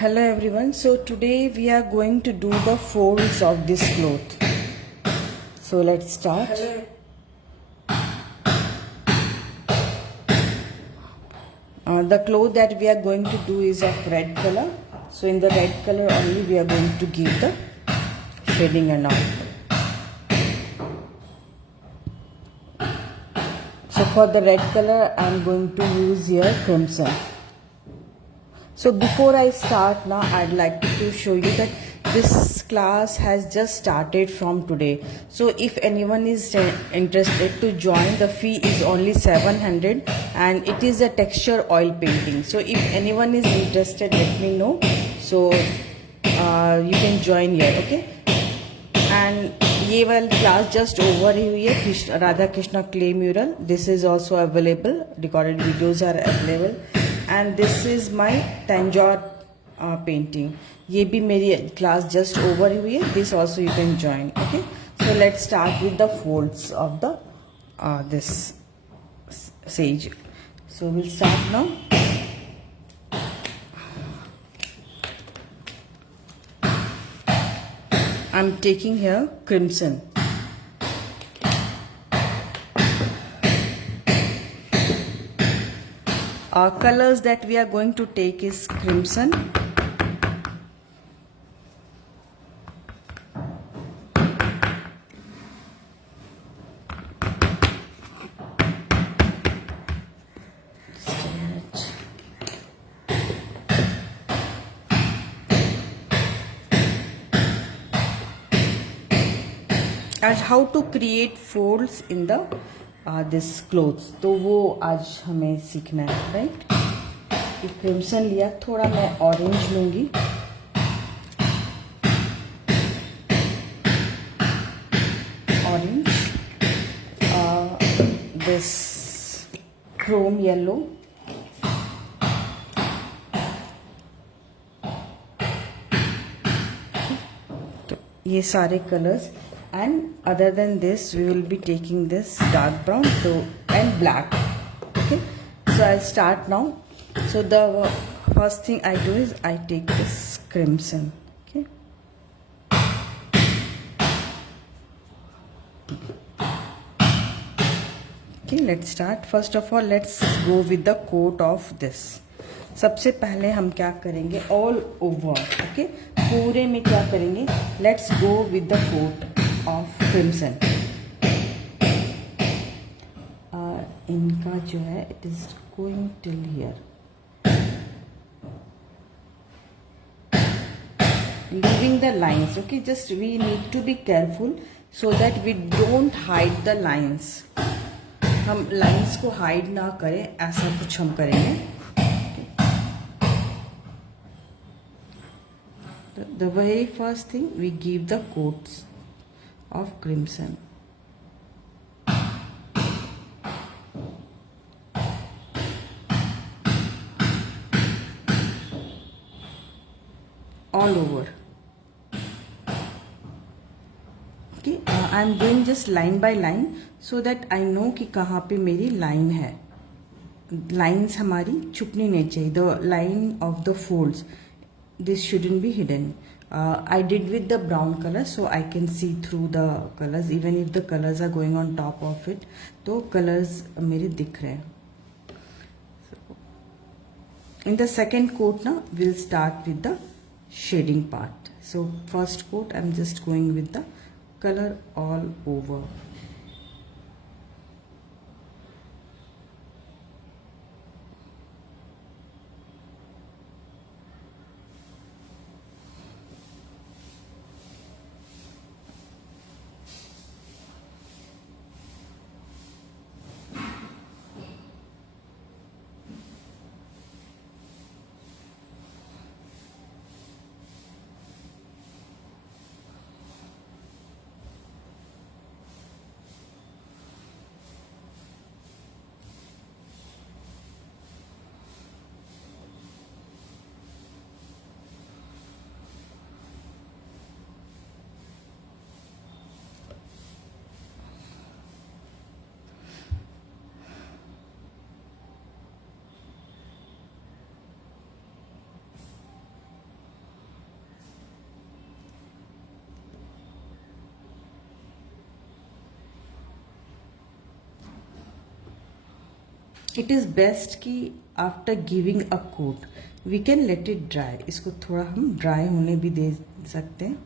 Hello everyone. So today we are going to do the folds of this cloth. So let's start. The cloth that we are going to do is of red color. So in the red color only we are going to give the shading and all. So for the red color I am going to use here crimson. So before I start now, I'd like to show you that this class has just started from today. So if anyone is interested to join, the fee is only 700 and it is a texture oil painting. So if anyone is interested, let me know. So you can join here, okay? And ये वाली class just over ही हुई है. Radha Krishna clay mural, this is also available. Recorded videos are available. And this is my Tanjore painting. ये भी मेरी class just over हुई है. This also you can join. Okay, so let's start with the folds of the this sage. So will start now. I'm taking here crimson. Our colors that we are going to take is crimson, as how to create folds in the this clothes. तो वो आज हमें सीखना है, right? Crimson लिया, थोड़ा मैं orange लूँगी. ऑरेंज, दिस क्रोम येलो, तो ये सारे colours. And other than this we will be taking this dark brown and black. Okay, so I'll start now. So the first thing I do is I take this crimson. Okay, let's start. First of all, let's go with the coat of this. सबसे पहले हम क्या करेंगे, all over, okay, पूरे में क्या करेंगे, let's go with the coat of crimson. इनका जो है it is going till here. Leaving the lines. Okay, just we need to be careful so that we don't hide the lines. हम lines को hide ना करें, ऐसा कुछ हम करेंगे. The very first thing we give the coats of crimson. All over. Okay, I am doing just line by line so that I know कि कहाँ पे मेरी line है. Lines हमारी छुपनी नहीं चाहिए. The line of the folds, this shouldn't be hidden. I did with the brown color so I can see through the colors even if the colors are going on top of it. तो colors मेरे दिख रहे हैं. In the second coat now we'll start with the shading part. So first coat I'm just going with the color all over. It is best कि after giving a coat we can let it dry, इसको थोड़ा हम dry होने भी दे सकते हैं।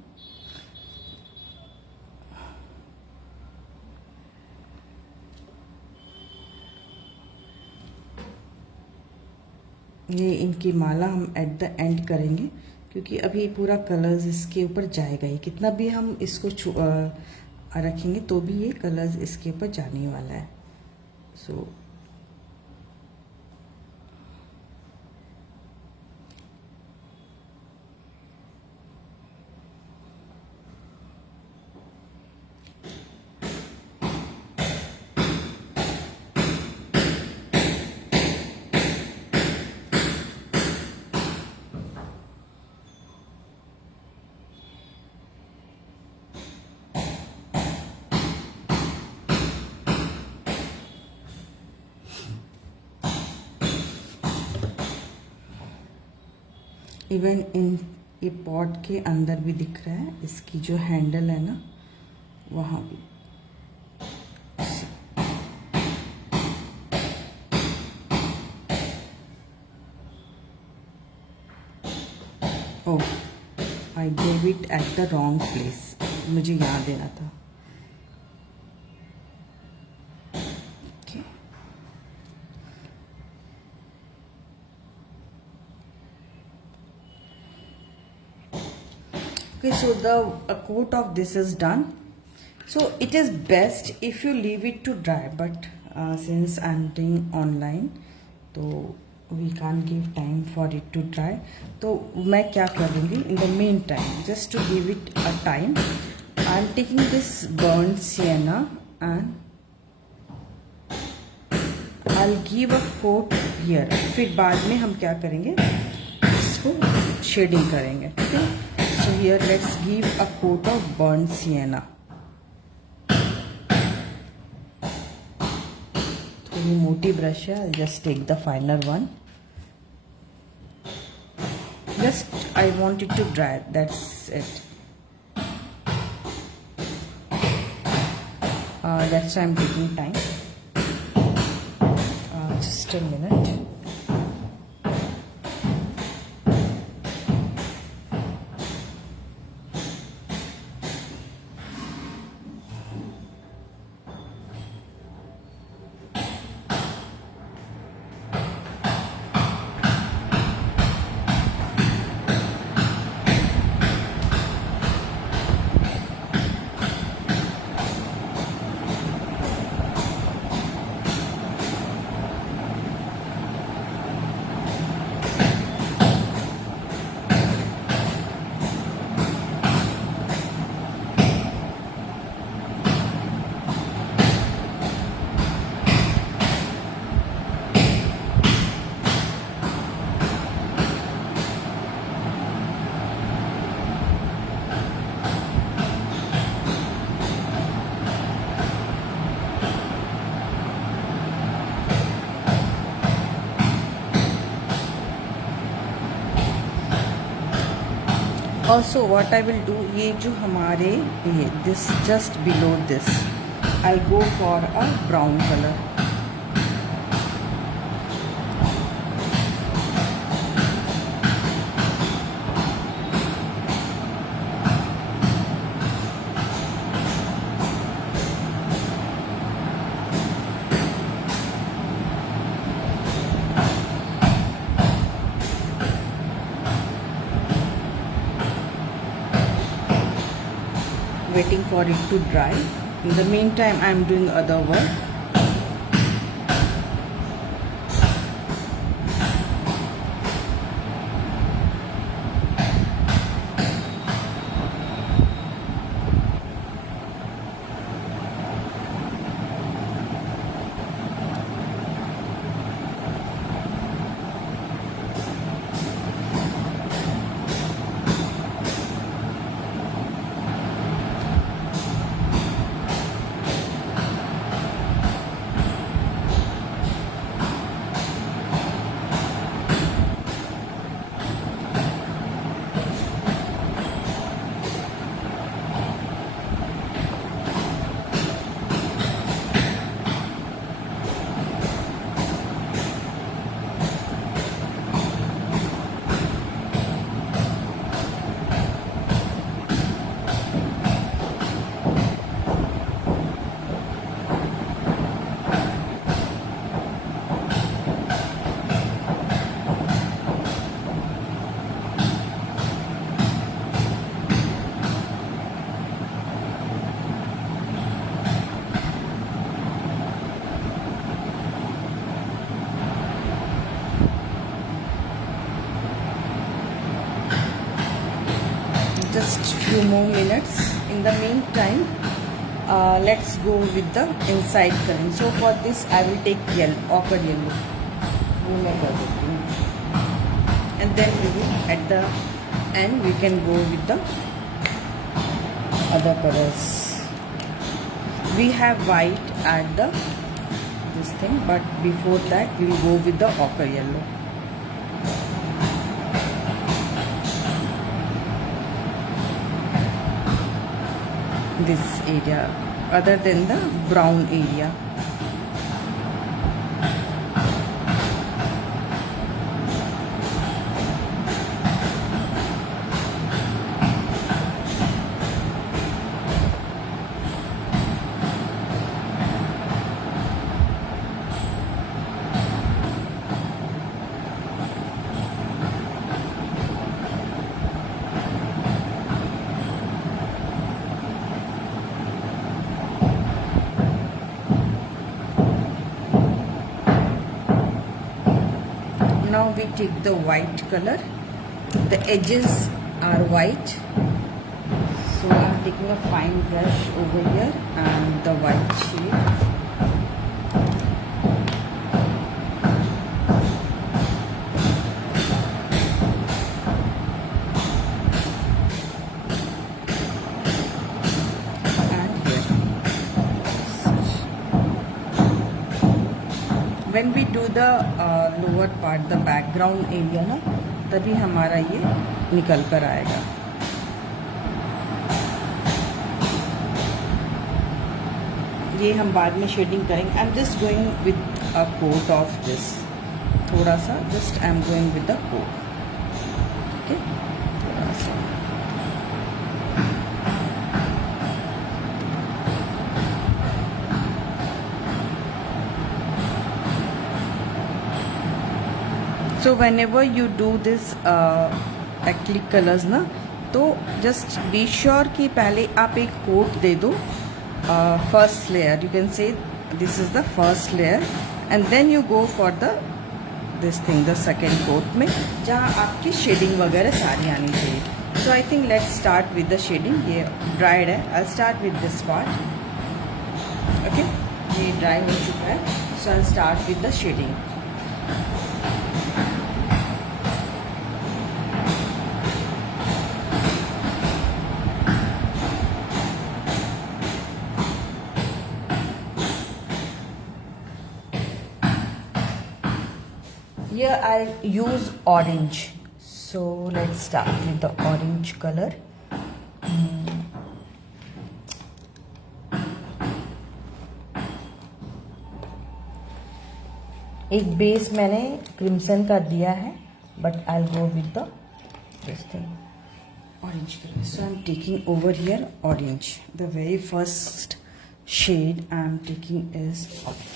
ये इनकी माला हम एट द एंड करेंगे, क्योंकि अभी पूरा कलर्स इसके ऊपर जाएगा ही, कितना भी हम इसको रखेंगे तो भी ये कलर्स इसके ऊपर जाने वाला है। सो इवन इन ये पॉट के अंदर भी दिख रहा है, इसकी जो हैंडल है ना वहाँ भी। Oh, I gave it at the wrong place, मुझे यहाँ देना था। Okay, so a coat of this is done. So it is best if you leave it to dry, but since I'm doing online, so we can't give time for it to dry. तो मैं क्या करूँगी, in the meantime, just to give it a time, I'm taking this burnt sienna and I'll give a coat here. फिर बाद में हम क्या करेंगे, इसको शेडिंग करेंगे, ठीक है। So here let's give a coat of burnt sienna. थोड़ी मोटी ब्रश है, I'll just take the finer one. Just I want it to dry, that's it. That's why I'm taking time. Just a minute. Also what I will do, ये जो हमारे ये this just below this, I'll go for a brown color. Waiting for it to dry. In the meantime, I am doing other work. just few more minutes. In the meantime, let's go with the inside coloring. So for this I will take yellow, ochre yellow, वो मैं कर देती हूँ, and then we will at the end we can go with the other colors. We have white at the this thing, but before that we will go with the ochre yellow. This area other than the brown area. Now we take the white color. The edges are white, so I am taking a fine brush over here and the white shade. When we do the lower part, the background area ना, तभी हमारा ये निकल कर आएगा. ये हम बाद में शेडिंग करेंगे. I am just going with a coat of this, थोड़ा सा just I am going with the coat. Okay, थोड़ा सा. So whenever you do this acrylic colors ना, तो just be sure कि पहले आप एक कोट दे दो. First layer, you can say this is the first layer, and then you go for the this thing, the second coat में जहाँ आपकी शेडिंग वगैरह सारी आनी चाहिए. So I think let's start with the shading. ये dried है. I'll start with this part. Okay, ये dry हो चुका है. So I'll start with the shading. Here I'll use orange, so let's start with the orange color. एक base मैंने crimson का दिया है, but I'll go with the this thing, orange color. So I'm taking over here orange. The very first shade I'm taking is orange.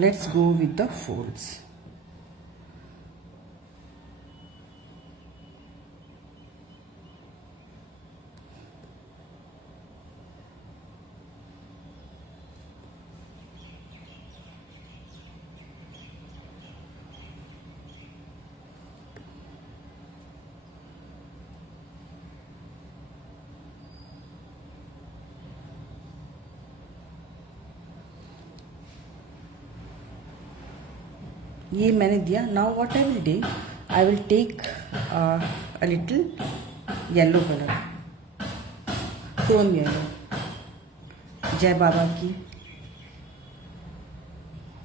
Let's go with the folds. ये मैंने दिया. Now what I will do, I will take a little yellow colour, chrome yellow, जय बाबा की.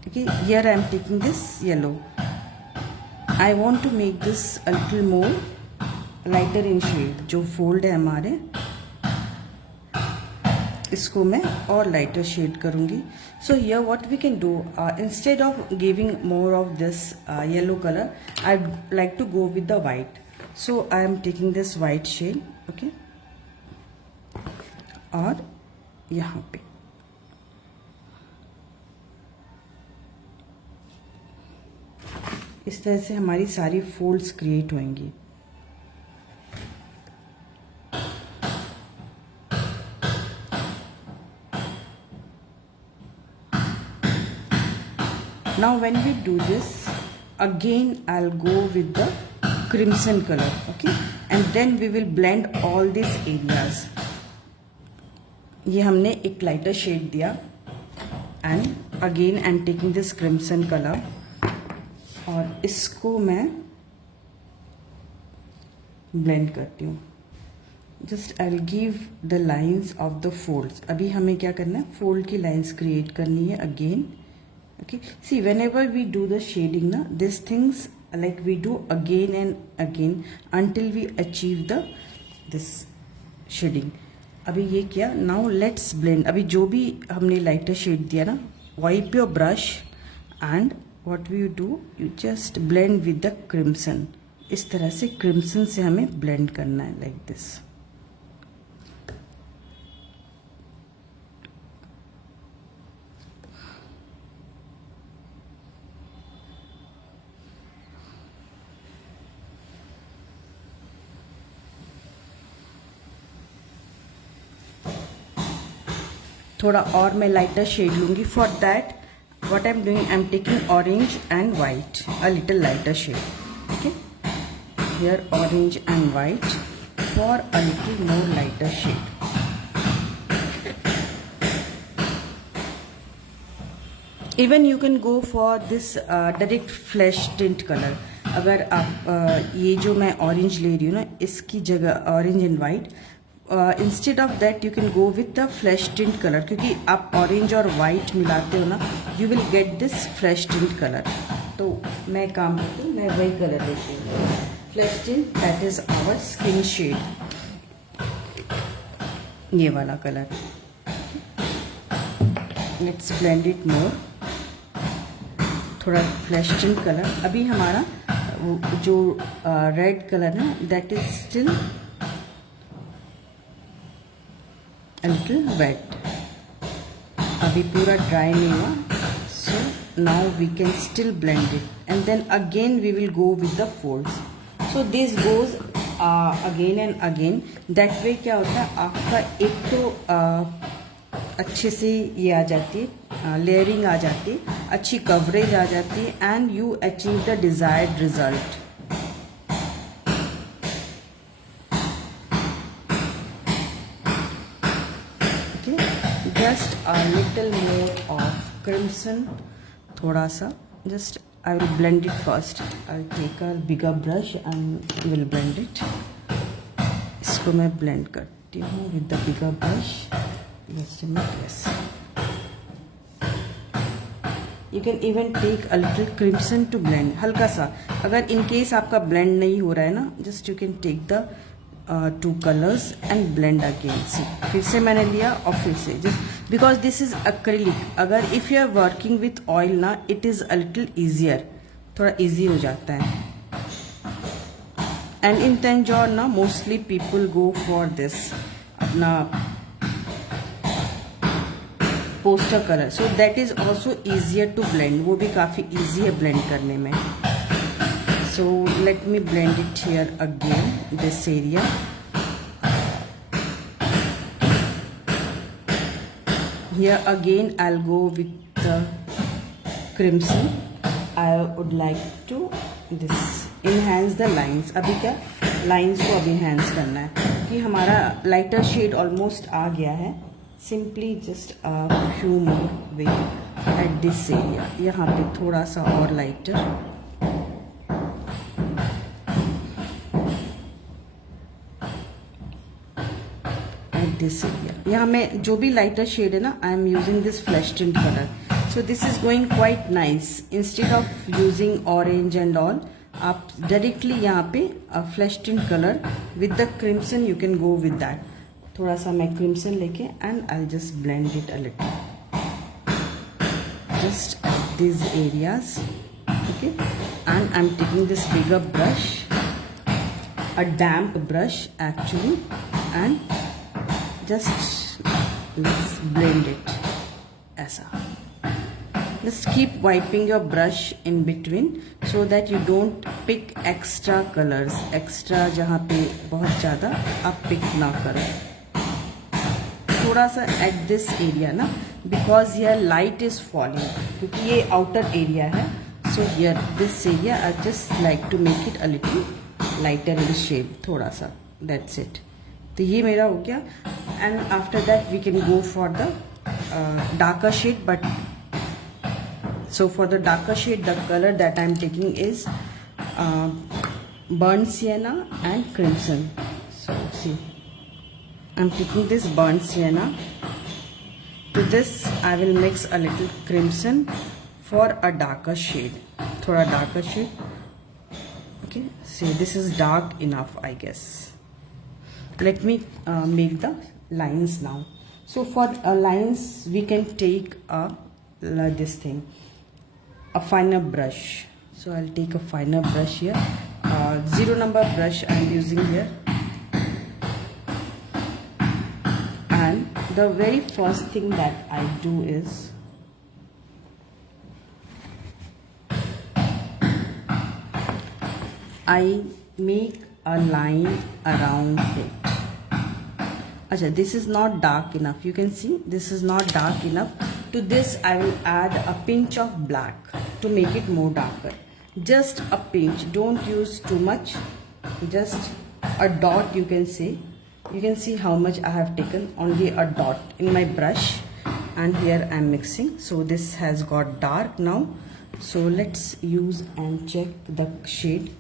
Okay, here I am taking this yellow. I want to make this a little more lighter in shade. जो fold है हमारे, इसको मैं और lighter shade करूँगी. So here what we can do, instead of giving more of this yellow color, I'd like to go with the white. So I am taking this white shade. Okay, और यहाँ पे इस तरह से हमारी सारी folds create होंगी. Now when we do this, again I'll go with the crimson color, okay, and then we will blend all these areas. ये हमने एक lighter shade दिया, and again I'm taking this crimson color और इसको मैं blend करती हूँ. Just I'll give the lines of the folds. अभी हमें क्या करना है, fold की lines create करनी है again. Okay, see whenever we do the shading na, these things like we do again and again until we achieve the this shading. अभी ये क्या, now let's blend. अभी जो भी हमने lighter shade दिया ना, wipe your brush and what we do, you just blend with the crimson. इस तरह से crimson से हमें blend करना है like this. थोड़ा और मैं लाइटर शेड लूँगी. For that what I am doing, I am taking orange and white, a little lighter shade. Okay, here orange and white for a little more lighter shade. Even you can go for this direct flash tint colour. अगर आप ये जो मैं orange ले रही हूँ ना, इसकी जगह orange and white, instead of that you can go with the flash tint colour, क्योंकि आप ऑरेंज और वाइट मिलाते हो ना, you will get this flesh tint colour. तो मैं काम करती हूँ, मैं वही कलर लेती हूँ, flesh tint, that is our skin shade, ये वाला colour. Let's blend it more. थोड़ा फ्लैश टिंट कलर. अभी हमारा जो रेड कलर है that is still a little wet. अभी पूरा ड्राई नहीं हुआ, so now we can still blend it, and then again we will go with the folds. So this goes again and again. That way क्या होता है, आपका एक तो अच्छे से ये आ जाती है, लेयरिंग आ जाती है, अच्छी कवरेज आ जाती है, and you achieve the desired result. Just a little more of crimson, थोड़ा सा, just I will blend it first. I'll take a bigger brush and will blend it. इसको मैं blend करती हूँ with the bigger brush. Just a minute, yes. You can even take a little crimson to blend. हल्का सा, अगर in case आपका blend नहीं हो रहा है ना, just you can take the two colors and blend again. See, फिर से मैंने लिया और फिर से, just because this is acrylic. अगर if you are working with oil ना, it is a little easier, थोड़ा easy हो जाता है. And in Tanjore ना, mostly people go for this अपना poster color, so that is also easier to blend. वो भी काफी easy है blend करने में. So let me blend it here again, this area. Here again I'll go with the crimson. I would like to this enhance the lines. अभी क्या lines को अभी enhance करना है, कि हमारा lighter shade almost आ गया है. Simply just a few more way at this area. यहाँ पे थोड़ा सा और lighter. This area. यहाँ में जो भी lighter shade है ना, I am using this flesh tint color. So this is going quite nice. Instead of using orange and all, आप directly यहाँ पे flesh tint color with the crimson you can go with that. थोड़ा सा मैं crimson लेके and I'll just blend it a little. Just these areas, okay. And I'm taking this bigger brush, a damp brush actually, and just let's blend it ऐसा. Just keep wiping your brush in between so that you don't pick extra colors. Extra जहाँ पे बहुत ज़्यादा आप pick ना करो. थोड़ा सा at this area ना, because here light is falling, क्योंकि ये outer area है, so here this area I just like to make it a little lighter in shade, थोड़ा सा, that's it. तो ये मेरा हो गया, and after that we can go for the darker shade. But so for the darker shade, the color that I'm taking is burnt sienna and crimson. So see, I'm taking this burnt sienna. To this I will mix a little crimson for a darker shade, थोड़ा darker shade. Okay, see, this is dark enough, I guess. Let me make the lines now. So for lines we can take this thing, a finer brush. So I'll take a finer brush here, 0 number brush I'm using here. And the very first thing that I do is I make a line around it. Acha, this is not dark enough. You can see this is not dark enough. To this I will add a pinch of black to make it more darker. Just a pinch. Don't use too much. Just a dot, you can say. You can see how much I have taken. Only a dot in my brush. And here I am mixing. So this has got dark now. So let's use and check the shade.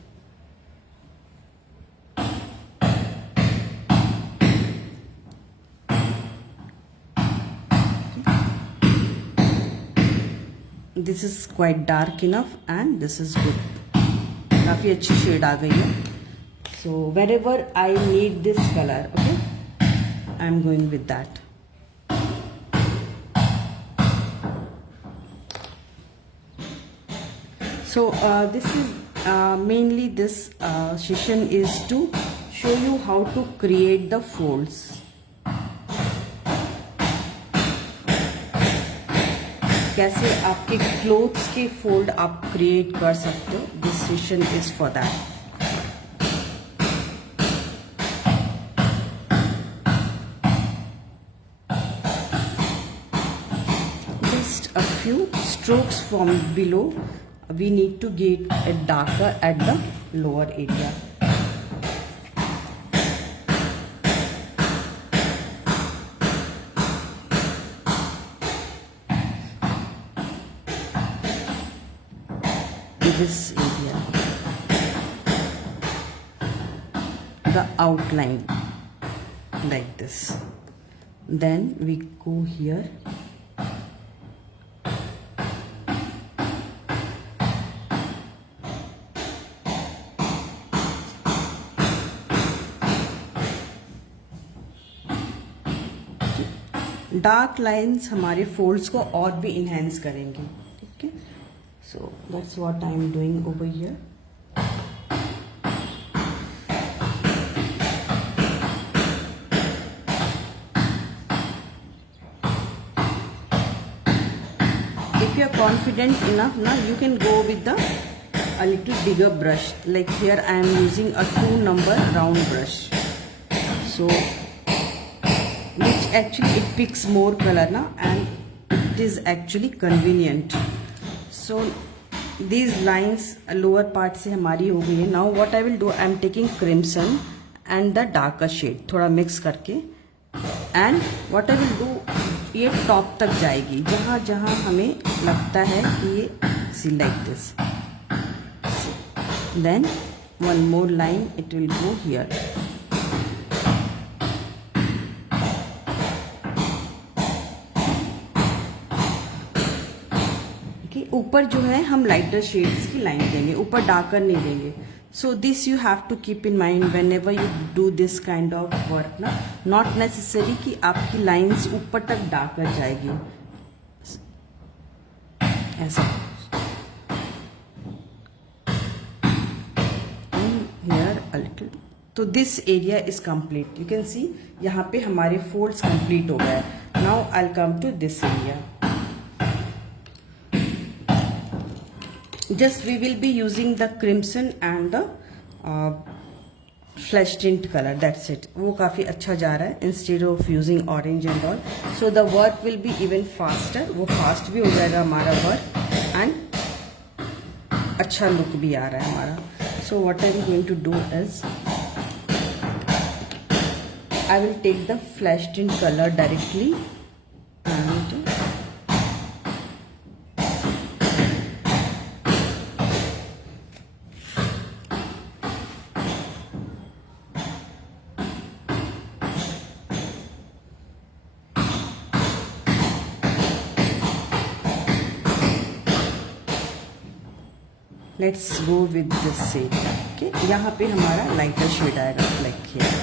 This is quite dark enough and this is good. काफ़ी अच्छी shade आ गई है. So wherever I need this color, okay, I am going with that. So this is mainly this session is to show you how to create the folds. कैसे आपके clothes के fold आप create कर सकते हो. This session is for that. Just a few strokes from below. We need to get it darker at the lower area. This area, the outline like this. Then we go here. Dark lines हमारे folds को और भी enhance करेंगे. ठीक है. So that's what I am doing over here. If you are confident enough now, you can go with a little bigger brush. Like here I am using a 2 number round brush. So which actually it picks more color now and it is actually convenient. So these lines lower part से हमारी हो गई है. Now what I will do, I am taking crimson and the darker shade थोड़ा mix करके, and what I will do, ये top तक जाएगी जहाँ जहाँ हमें लगता है कि ये see like this. Then one more line, it will go here. ऊपर जो है हम लाइटर शेड्स की लाइन देंगे, ऊपर डार्कर नहीं देंगे. So this you have to keep in mind whenever you do this kind of work ना. नॉट नेसेसरी कि आपकी लाइंस ऊपर तक डार्कर जाएगी ऐसा. Here a little. तो this area is complete. You can see यहाँ पे हमारे फोल्ड्स कंप्लीट हो गए. Now I will come to this area. Just we will be using the crimson and the flash tint colour, that's it. वो काफ़ी अच्छा जा रहा है instead of using orange and all. So the work will be even faster, वो fast भी हो जाएगा हमारा वर्क एंड अच्छा लुक भी आ रहा है हमारा। So what I am going to do is I will take the flash tint color directly and let's go with this shade। okay, यहाँ पे हमारा lighter shade आएगा like here।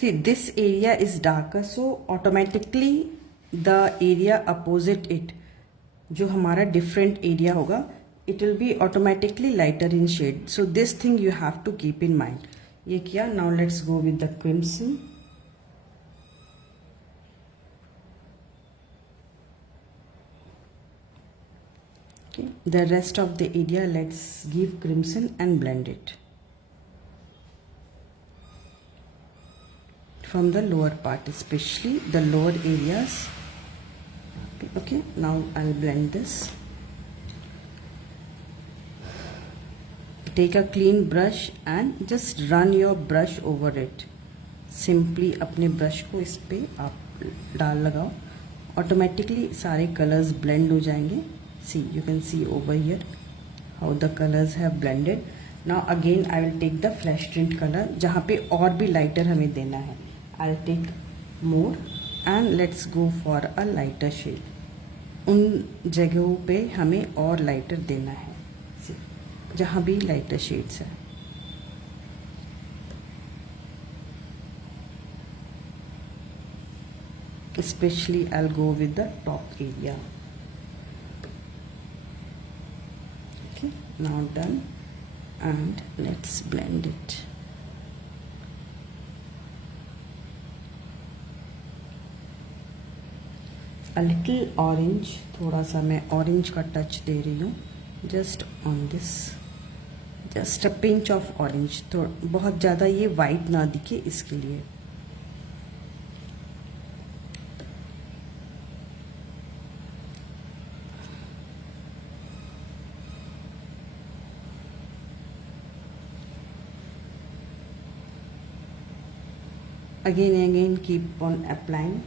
See, this area is darker, so automatically the area opposite it, जो हमारा different area होगा, it will be automatically lighter in shade. So this thing you have to keep in mind. ये किया। Now let's go with the crimson। Okay, the rest of the area let's give crimson and blend it from the lower part, especially the lower areas। okay, now I'll blend this। take a clean brush and just run your brush over it। simply अपने brush को इस पे आप डाल लगाओ, automatically सारे colors blend हो जाएंगे। see, you can see over here how the colors have blended। now again I will take the flash tint color, जहाँ पे और भी lighter हमें देना है। I'll take more and let's go for a lighter shade। उन जगहों पे हमें और लाइटर देना है जहाँ भी लाइटर शेड्स है। especially I'll go with the top area। okay, now done and let's blend it। a little orange, थोड़ा सा मैं ऑरेंज का टच दे रही हूँ just on this, just a pinch of orange. तो बहुत ज़्यादा ये वाइट ना दिखे इसके लिए। Again keep on applying.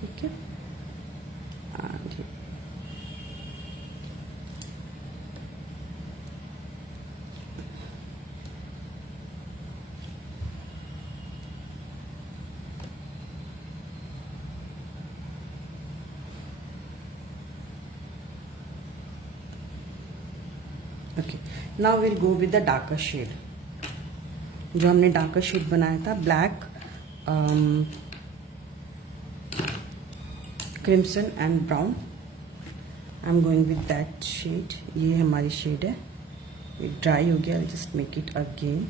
ठीक है, okay, now will go with the darker shade. जो हमने डार्कर शेड बनाया था, black, crimson and brown, I am going with that shade. ये हमारी शेड है, ये ड्राई हो गया, जस्ट मेक इट अगेन।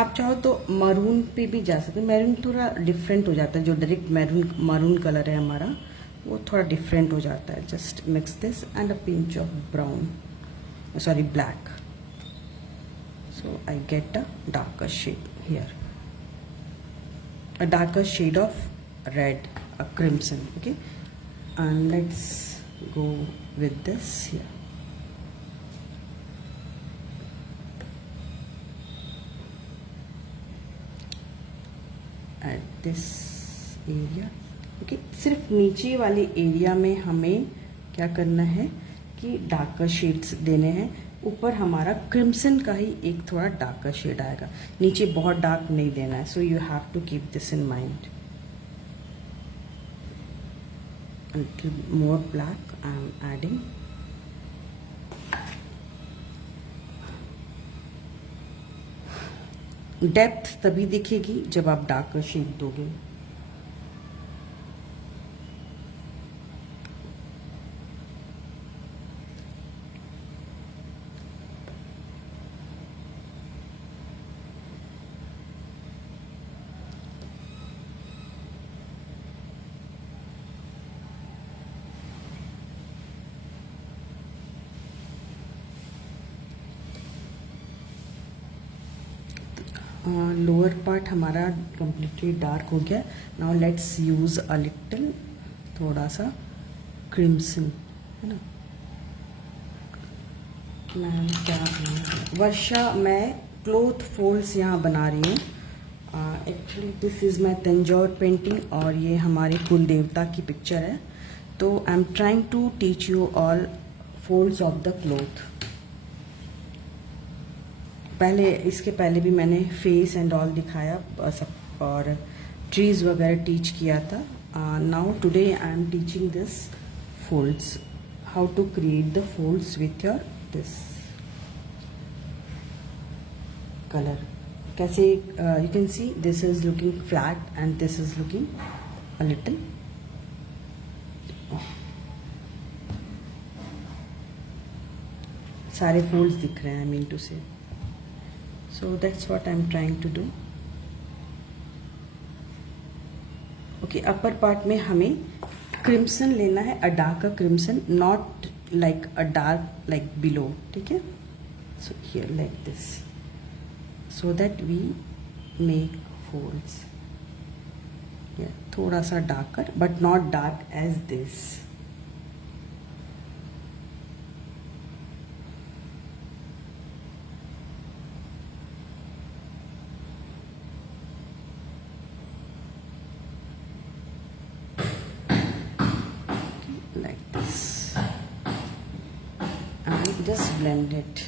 आप चाहो तो मरून पे भी जा सकते हैं। मैरून थोड़ा डिफरेंट हो जाता है, जो डायरेक्ट मरून कलर है हमारा वो थोड़ा डिफरेंट हो जाता है। Just mix this and a pinch of brown, sorry black, so I get a darker shade here, a darker shade of red, a crimson। okay, and let's go with this here। at this area। okay, सिर्फ नीचे वाले area में हमें क्या करना है कि darker shades देने हैं। ऊपर हमारा क्रिम्सन का ही एक थोड़ा डार्कर शेड आएगा, नीचे बहुत डार्क नहीं देना है। So you have to keep this in mind. More black I am adding. Depth तभी दिखेगी जब आप डार्कर शेड दोगे। लोअर पार्ट हमारा कम्प्लीटली डार्क हो गया। Now let's use a little, थोड़ा सा क्रिम्सन, है ना। मैं क्या वर्षा, मैं क्लोथ फोल्ड्स यहाँ बना रही हूँ। Actually this is my Tanjore painting और ये हमारे कुल देवता की पिक्चर है। तो I am trying to teach you all folds of the cloth. पहले, इसके पहले भी मैंने फेस एंड ऑल दिखाया सब और ट्रीज वगैरह टीच किया था। Now today I am teaching this folds, how to create the folds with your this colour. कैसे you can see this is looking flat and this is looking a little, सारे folds दिख रहे हैं, I mean to say. So that's what I'm trying to do. Okay, upper part में हमें crimson लेना है, a darker crimson, not like a dark like below, ठीक है। So here like this, so that we make folds. Yeah, थोड़ा सा darker but not dark as this. Just blend it.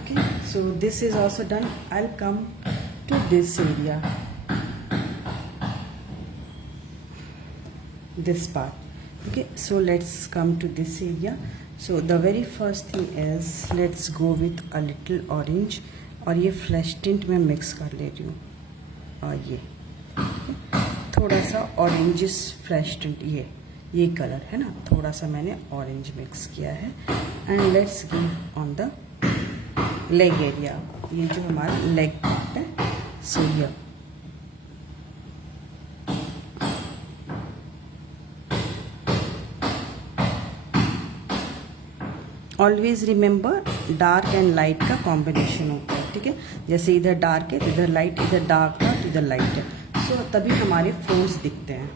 Okay, so this is also done. I'll come to this area, this part. Okay, so let's come to this area. So the very first thing is let's go with a little orange और ये flash tint में mix कर ले रही हूँ। और ये थोड़ा सा ऑरेंजिस फ्लैश टिंट, ये कलर है ना, थोड़ा सा मैंने ऑरेंज मिक्स किया है। And let's give on the leg area, ये जो हमारा लेग पार्ट है। So here always remember dark and light का कॉम्बिनेशन होता है, ठीक है। जैसे इधर डार्क है तो इधर लाइट, इधर डार्क है तो इधर लाइट है। सो तभी हमारे फोल्ड्स दिखते हैं।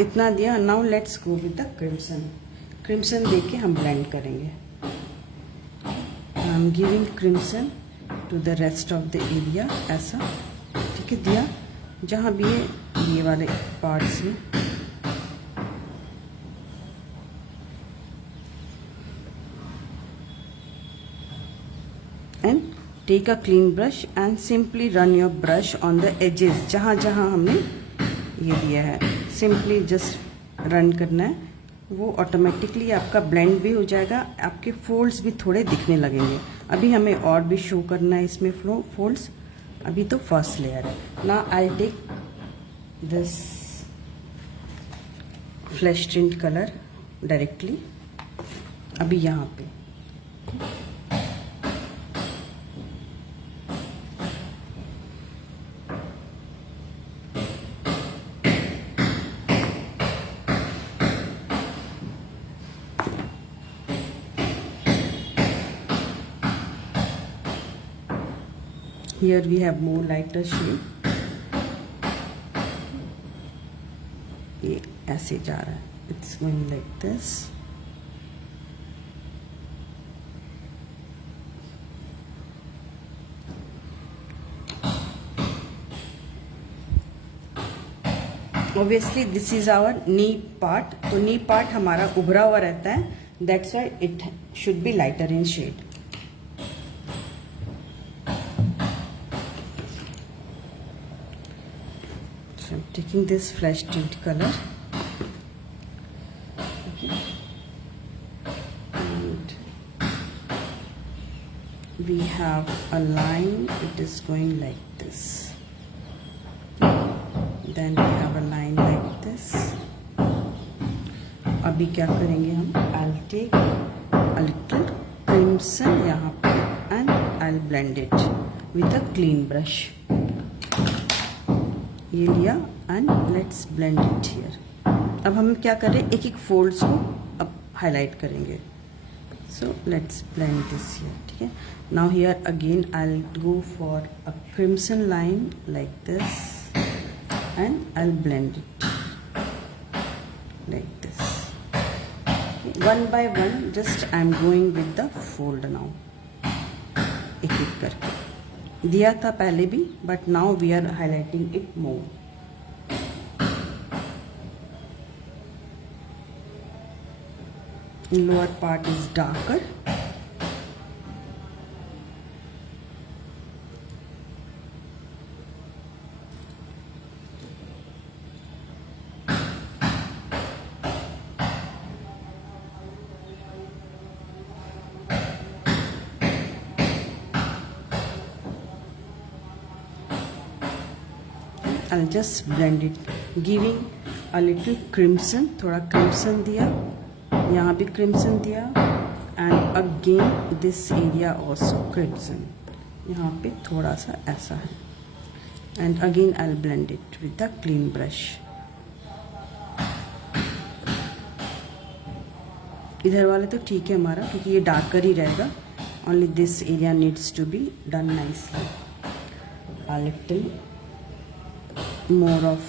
इतना दिया। Now let's go with the crimson. Crimson दे के हम ब्लेंड करेंगे। I am giving crimson to the rest of the area, ऐसा, ठीक है, दिया जहाँ भी ये वाले पार्ट्स में। And take a clean brush and simply run your brush on the edges, जहाँ जहाँ हमने ये दिया है सिंपली जस्ट रन करना है। वो ऑटोमेटिकली आपका ब्लेंड भी हो जाएगा, आपके फोल्ड्स भी थोड़े दिखने लगेंगे। अभी हमें और भी शो करना है इसमें फोल्ड्स, अभी तो फर्स्ट लेयर है ना। I take this flesh tint colour directly अभी यहाँ पे। Here we have more lighter shade. ये ऐसे जा रहा है, it's going like this. Obviously this is our knee part, तो knee part हमारा उभरा हुआ रहता है, that's why it should be lighter in shade. So I'm taking this flesh tint color, okay, and we have a line, it is going like this, then we have a line like this. अभी क्या करेंगे हम, I'll take a little crimson यहाँ पे and I'll blend it with a clean brush. ये लिया and let's blend it here. अब हम क्या कर रहे हैं, एक एक फोल्ड्स को अब हाईलाइट करेंगे. So let's blend this here. ठीक है. Now here again I'll go for a crimson line like this and I'll blend it like this. Okay. One by one, just I'm going with the fold now. एक एक करके दिया था पहले भी, but now we are highlighting it more. Lower part is darker. I'll just blend it, giving a little crimson, थोड़ा crimson दिया, यहाँ भी crimson दिया, and again this area also crimson, यहाँ पे थोड़ा सा ऐसा है, and again I'll blend it with the clean brush. इधर वाले तो ठीक है हमारा, क्योंकि ये डार्कर ही रहेगा, only this area needs to be done nicely. A little more of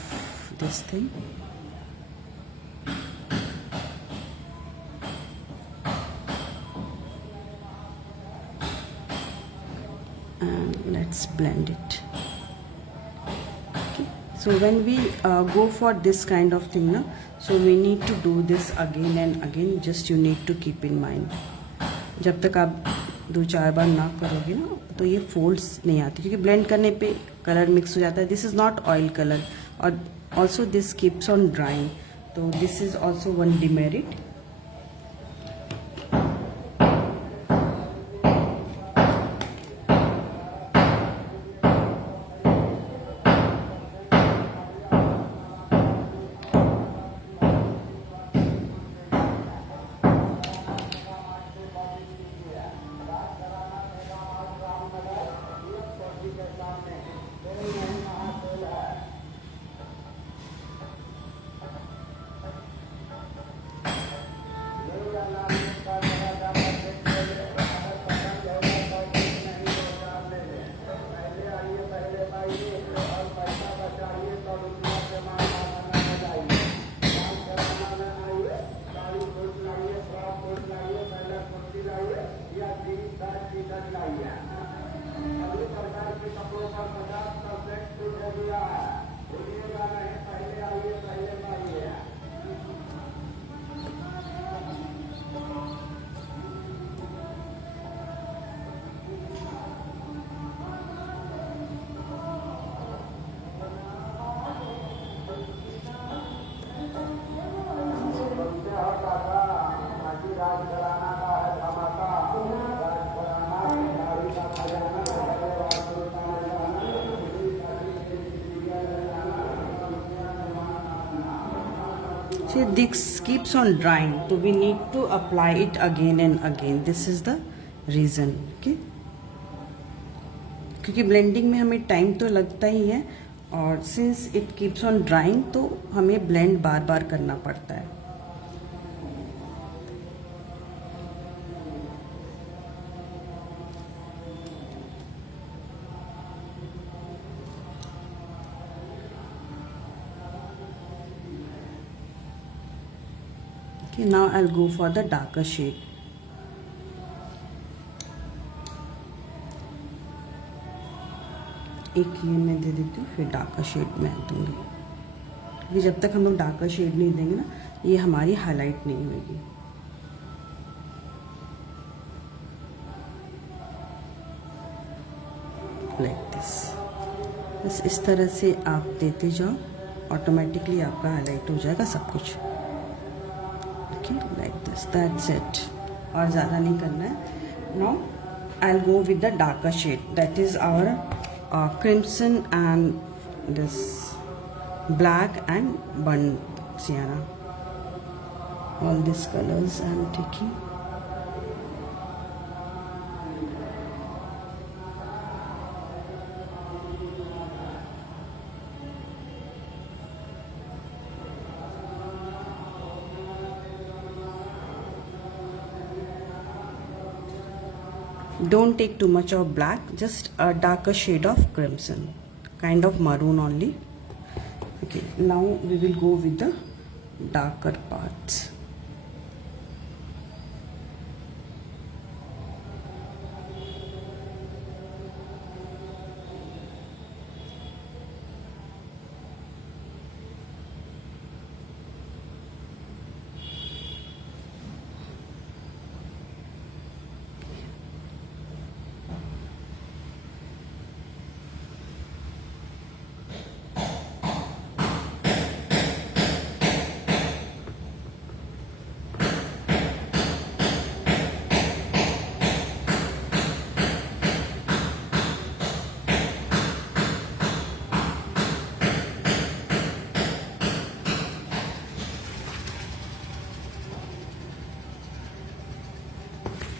this thing. And let's blend it. Okay. So when we go for this kind of thing na, so we need to do this again and again. Just you need to keep in mind, जब तक आप 2-4 बार ना करोगे ना, तो ये folds नहीं आती, क्योंकि ब्लेंड करने पे कलर मिक्स हो जाता है. This is not oil colour, और also this keeps on drawing, तो this is also one demerit. See, this keeps on drying, so we need to apply it again and again. This is the reason. Okay, क्योंकि blending में हमें time तो लगता ही है, और since it keeps on drawing तो हमें blend बार बार करना पड़ता है. Okay, now I'll go for the darker shade. एक ये मैं दे देती हूँ, फिर डार्कर शेड मैं दूंगी, क्योंकि जब तक हम लोग डार्कर शेड नहीं देंगे ना, ये हमारी हाईलाइट नहीं होगी. लाइक दिस, बस इस तरह से आप देते जाओ, ऑटोमेटिकली आपका हाईलाइट हो जाएगा सब कुछ. Okay, like this, that's it. और ज़्यादा नहीं करना है. Now I will go with the darker shade, that is our crimson and this black and burnt sienna. All these colors I am taking. Don't take too much of black, just a darker shade of crimson, kind of maroon only. Okay, now we will go with the darker parts.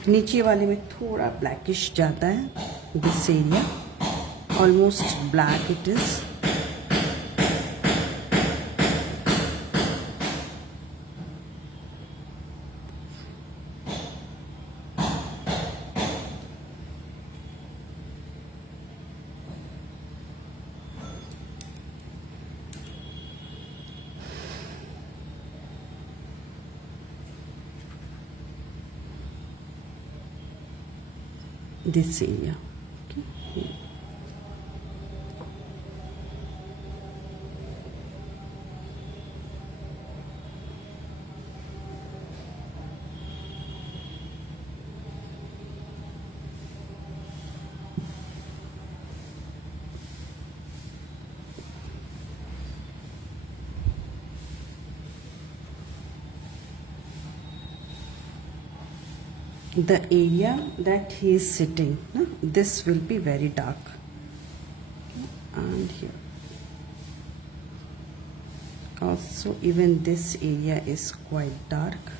नीचे वाले में थोड़ा blackish जाता है, this area almost black it is. This area. Okay. The area that he is sitting, this will be very dark, and here also even this area is quite dark.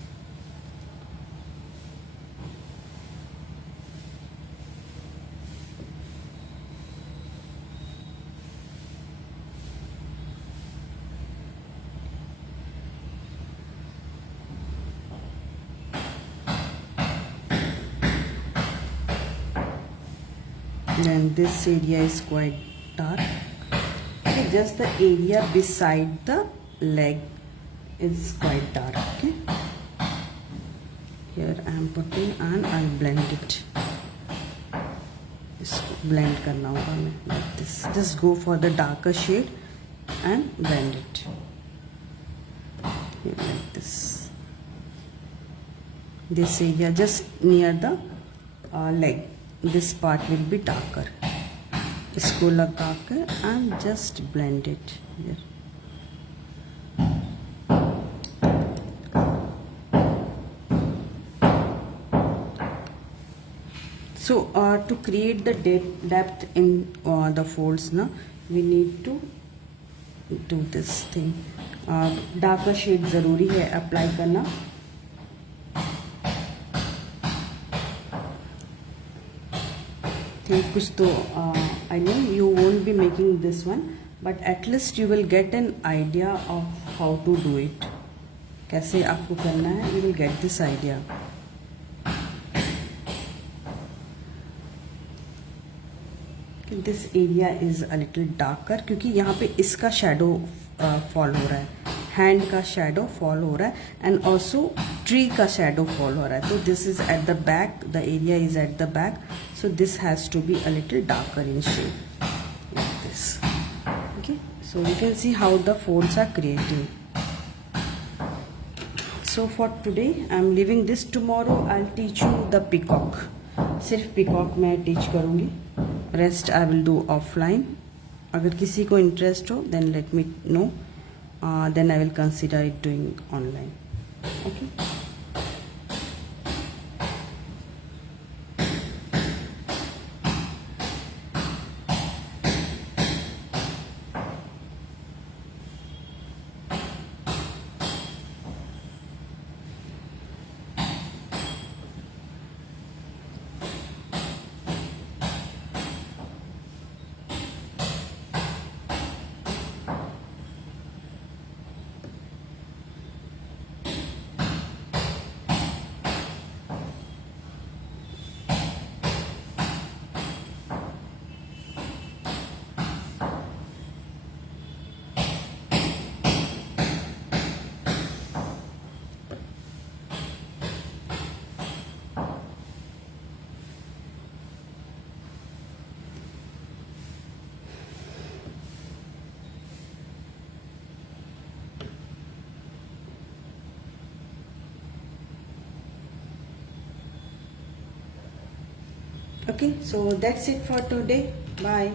Then this area is quite dark. Okay, just the area beside the leg is quite dark. Okay, here I am putting and I'll blend it. इसको blend करना होगा हमें like this. Just go for the darker shade and blend it here like this. This area just near the leg, this part will be darker. इसको लगा कर and just blend it here. So to create the depth in the folds, we need to do this thing. Darker shade ज़रूरी है apply करना. ठीक कुछ तो I know you won't be making this one, but at least you will get an idea of how to do it. कैसे आपको करना है, you will get this idea. This area is a little darker क्योंकि यहाँ पे इसका shadow fall हो रहा है, hand का shadow fall हो रहा है, and also tree का shadow fall हो रहा है. तो this is at the back, the area is at the back, so this has to be a little darker in shade, like this. Okay, so you can see how the folds are creating. So for today I am leaving this. Tomorrow I'll teach you the peacock. सिर्फ peacock मैं teach करूँगी, rest I will do offline. अगर किसी को interest हो then let me know, then I will consider it doing online. Okay. Okay, so that's it for today. Bye.